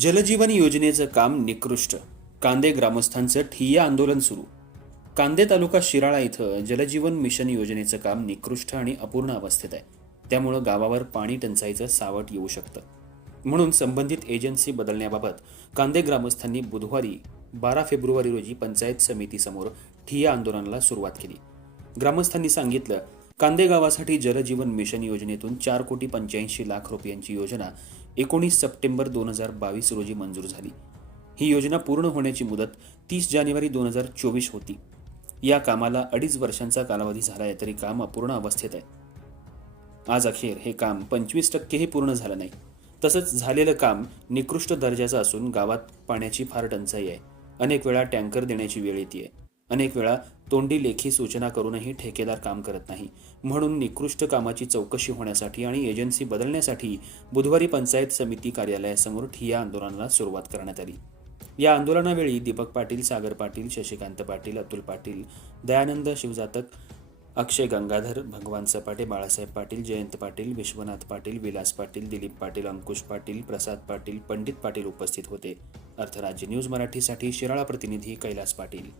जलजीवन योजनेचं काम निकृष्ट. कांदे ग्रामस्थांचं ठिय्या आंदोलन सुरू. कांदे तालुका शिराळा इथं जलजीवन मिशन योजनेचं काम निकृष्ट आणि अपूर्ण अवस्थेत आहे. त्यामुळं गावावर पाणी टंचाईचं सावट येऊ शकतं. म्हणून संबंधित एजन्सी बदलण्याबाबत कांदे ग्रामस्थांनी बुधवारी बारा फेब्रुवारी रोजी पंचायत समितीसमोर ठिय्या आंदोलनाला सुरुवात केली. ग्रामस्थांनी सांगितलं कांदे गावासाठी जलजीवन मिशन योजनेतून चार कोटी पंच्याऐंशी लाख रुपयांची योजना एकोणीस सप्टेंबर दोन हजार बावीस रोजी मंजूर झाली. ही योजना पूर्ण होण्याची मुदत तीस जानेवारी दोन हजार चोवीस होती. या कामाला अडीच वर्षांचा कालावधी झाला आहे तरी काम अपूर्ण अवस्थेत आहे. आज अखेर हे काम पंचवीस टक्केही पूर्ण झालं नाही. तसंच झालेलं काम निकृष्ट दर्जाचं असून गावात पाण्याची फार टंचाई आहे. अनेक वेळा टँकर देण्याची वेळ येते अनेक वेळा तोंडी लेखी सूचना करूनही ठेकेदार काम करत नाही. म्हणून निकृष्ट कामाची चौकशी होण्यासाठी आणि एजन्सी बदलण्यासाठी बुधवारी पंचायत समिती कार्यालयासमोर ठिया आंदोलनाला सुरुवात करण्यात आली. या आंदोलनावेळी दीपक पाटील सागर पाटील शशिकांत पाटील अतुल पाटील दयानंद शिवजातक अक्षय गंगाधर भगवान सपाटे बाळासाहेब पाटील जयंत पाटील विश्वनाथ पाटील विलास पाटील दिलीप पाटील अंकुश पाटील प्रसाद पाटील पंडित पाटील उपस्थित होते. अर्थराज्य न्यूज मराठीसाठी शिराळा प्रतिनिधी कैलास पाटील.